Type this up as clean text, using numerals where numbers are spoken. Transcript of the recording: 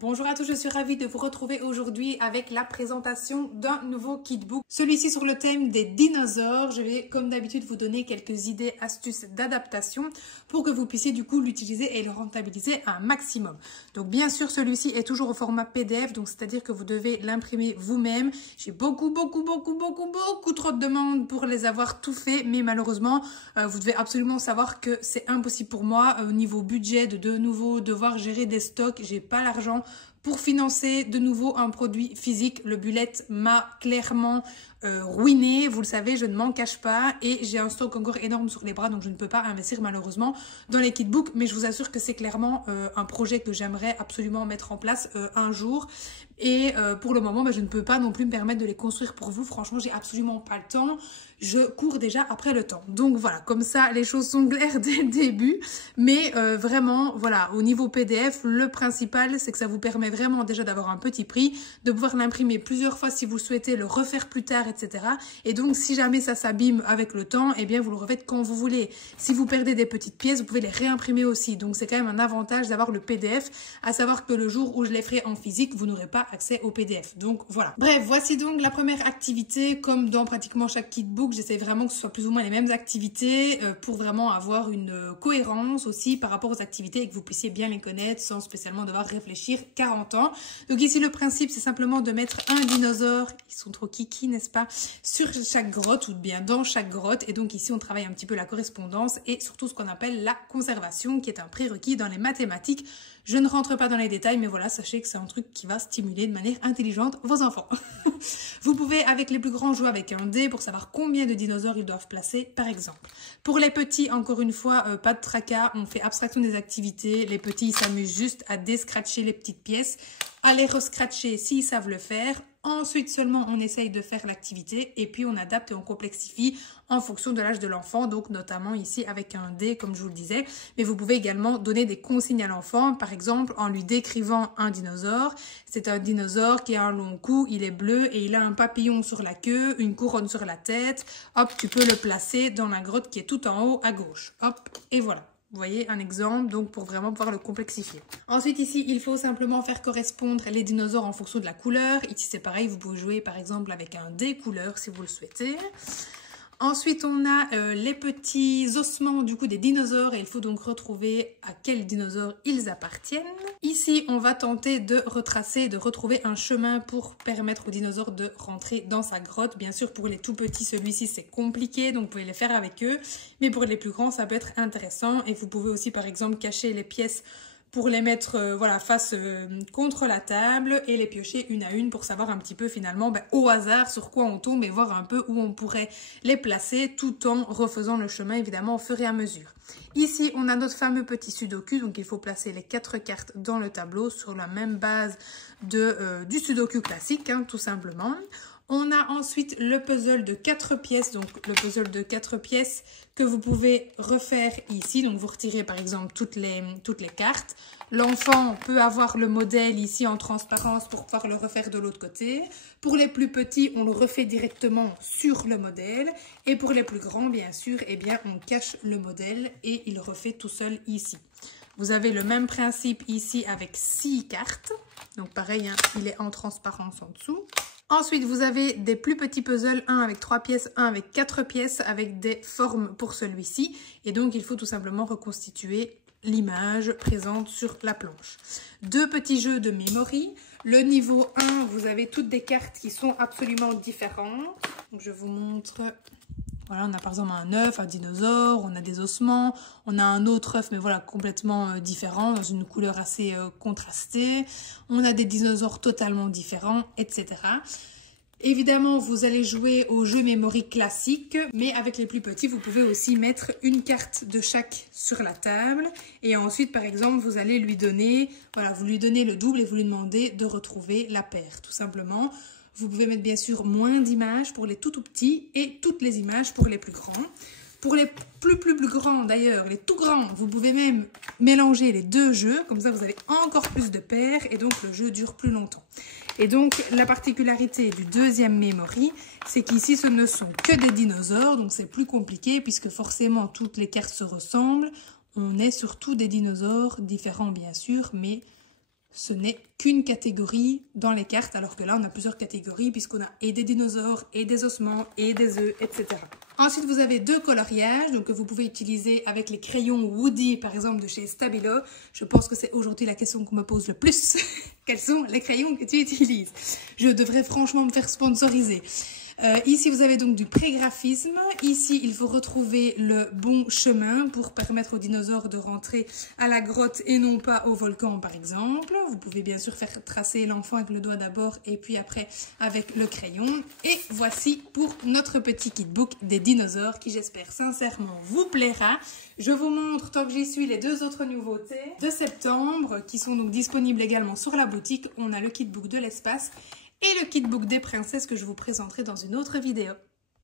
Bonjour à tous, je suis ravie de vous retrouver aujourd'hui avec la présentation d'un nouveau kitbook. Celui-ci sur le thème des dinosaures. Je vais comme d'habitude vous donner quelques idées, astuces d'adaptation pour que vous puissiez du coup l'utiliser et le rentabiliser un maximum. Donc bien sûr celui-ci est toujours au format PDF, donc c'est-à-dire que vous devez l'imprimer vous-même. J'ai beaucoup trop de demandes pour les avoir tout fait, mais malheureusement vous devez absolument savoir que c'est impossible pour moi au niveau budget de nouveau devoir gérer des stocks. J'ai pas l'argent pour financer de nouveau un produit physique. Le bullet m'a clairement ruiné, vous le savez, je ne m'en cache pas et j'ai un stock encore énorme sur les bras, donc je ne peux pas investir malheureusement dans les kitbooks, mais je vous assure que c'est clairement un projet que j'aimerais absolument mettre en place un jour. Et pour le moment, je ne peux pas non plus me permettre de les construire pour vous. Franchement, j'ai absolument pas le temps. Je cours déjà après le temps. Donc voilà, comme ça, les choses sont claires dès le début. Mais vraiment, voilà, au niveau PDF, le principal, c'est que ça vous permet vraiment déjà d'avoir un petit prix, de pouvoir l'imprimer plusieurs fois si vous souhaitez, le refaire plus tard, etc. Et donc, si jamais ça s'abîme avec le temps, eh bien, vous le refaites quand vous voulez. Si vous perdez des petites pièces, vous pouvez les réimprimer aussi. Donc, c'est quand même un avantage d'avoir le PDF, à savoir que le jour où je les ferai en physique, vous n'aurez pas accès au PDF. Donc voilà. Bref, voici donc la première activité. Comme dans pratiquement chaque kitbook, j'essaie vraiment que ce soit plus ou moins les mêmes activités pour vraiment avoir une cohérence aussi par rapport aux activités et que vous puissiez bien les connaître sans spécialement devoir réfléchir 40 ans. Donc ici, le principe, c'est simplement de mettre un dinosaure, ils sont trop kiki, n'est-ce pas, sur chaque grotte ou bien dans chaque grotte. Et donc ici, on travaille un petit peu la correspondance et surtout ce qu'on appelle la conservation, qui est un prérequis dans les mathématiques. Je ne rentre pas dans les détails, mais voilà, sachez que c'est un truc qui va stimuler de manière intelligente vos enfants. Vous pouvez, avec les plus grands, jouer avec un dé pour savoir combien de dinosaures ils doivent placer, par exemple. Pour les petits, encore une fois, pas de tracas, on fait abstraction des activités. Les petits, ils s'amusent juste à déscratcher les petites pièces, à les rescratcher s'ils savent le faire. Ensuite seulement, on essaye de faire l'activité et puis on adapte et on complexifie en fonction de l'âge de l'enfant. Donc notamment ici avec un dé, comme je vous le disais. Mais vous pouvez également donner des consignes à l'enfant, par exemple en lui décrivant un dinosaure. C'est un dinosaure qui a un long cou, il est bleu et il a un papillon sur la queue, une couronne sur la tête. Hop, tu peux le placer dans la grotte qui est tout en haut à gauche. Hop, et voilà. Vous voyez un exemple, donc pour vraiment pouvoir le complexifier. Ensuite ici, il faut simplement faire correspondre les dinosaures en fonction de la couleur. Ici c'est pareil, vous pouvez jouer par exemple avec un dé couleur si vous le souhaitez. Ensuite, on a les petits ossements du coup des dinosaures et il faut donc retrouver à quels dinosaures ils appartiennent. Ici, on va tenter de retracer, de retrouver un chemin pour permettre aux dinosaures de rentrer dans sa grotte. Bien sûr, pour les tout petits, celui-ci c'est compliqué, donc vous pouvez les faire avec eux. Mais pour les plus grands, ça peut être intéressant et vous pouvez aussi par exemple cacher les pièces pour les mettre voilà, face contre la table et les piocher une à une pour savoir un petit peu finalement au hasard sur quoi on tombe et voir un peu où on pourrait les placer tout en refaisant le chemin évidemment au fur et à mesure. Ici, on a notre fameux petit sudoku, donc il faut placer les 4 cartes dans le tableau sur la même base du sudoku classique, hein, tout simplement. On a ensuite le puzzle de 4 pièces, donc le puzzle de 4 pièces que vous pouvez refaire ici. Donc vous retirez par exemple toutes les cartes. L'enfant peut avoir le modèle ici en transparence pour pouvoir le refaire de l'autre côté. Pour les plus petits, on le refait directement sur le modèle. Et pour les plus grands, bien sûr, eh bien, on cache le modèle et il refait tout seul ici. Vous avez le même principe ici avec 6 cartes. Donc pareil, hein, il est en transparence en dessous. Ensuite, vous avez des plus petits puzzles, un avec 3 pièces, un avec 4 pièces, avec des formes pour celui-ci. Et donc, il faut tout simplement reconstituer l'image présente sur la planche. 2 petits jeux de memory. Le niveau 1, vous avez toutes des cartes qui sont absolument différentes. Donc, je vous montre. Voilà, on a par exemple un œuf, un dinosaure, on a des ossements, on a un autre œuf, mais voilà, complètement différent, dans une couleur assez contrastée. On a des dinosaures totalement différents, etc. Évidemment, vous allez jouer au jeu memory classique, mais avec les plus petits, vous pouvez aussi mettre une carte de chaque sur la table. Et ensuite, par exemple, vous allez lui donner, voilà, vous lui donnez le double et vous lui demandez de retrouver la paire, tout simplement. Vous pouvez mettre bien sûr moins d'images pour les tout petits et toutes les images pour les plus grands. Pour les plus grands d'ailleurs, les tout grands, vous pouvez même mélanger les 2 jeux. Comme ça, vous avez encore plus de paires et donc le jeu dure plus longtemps. Et donc, la particularité du deuxième memory, c'est qu'ici, ce ne sont que des dinosaures. Donc, c'est plus compliqué puisque forcément, toutes les cartes se ressemblent. On est surtout des dinosaures différents bien sûr, mais ce n'est qu'une catégorie dans les cartes, alors que là on a plusieurs catégories puisqu'on a et des dinosaures, et des ossements, et des œufs, etc. Ensuite vous avez 2 coloriages, donc que vous pouvez utiliser avec les crayons Woody par exemple de chez Stabilo. Je pense que c'est aujourd'hui la question qu'on me pose le plus. Quels sont les crayons que tu utilises? Je devrais franchement me faire sponsoriser. Ici, vous avez donc du pré-graphisme. Ici, il faut retrouver le bon chemin pour permettre aux dinosaures de rentrer à la grotte et non pas au volcan, par exemple. Vous pouvez bien sûr faire tracer l'enfant avec le doigt d'abord et puis après avec le crayon. Et voici pour notre petit kitbook des dinosaures qui, j'espère sincèrement, vous plaira. Je vous montre, tant que j'y suis, les 2 autres nouveautés de septembre qui sont donc disponibles également sur la boutique. On a le kitbook de l'espace et le kitbook des princesses que je vous présenterai dans une autre vidéo.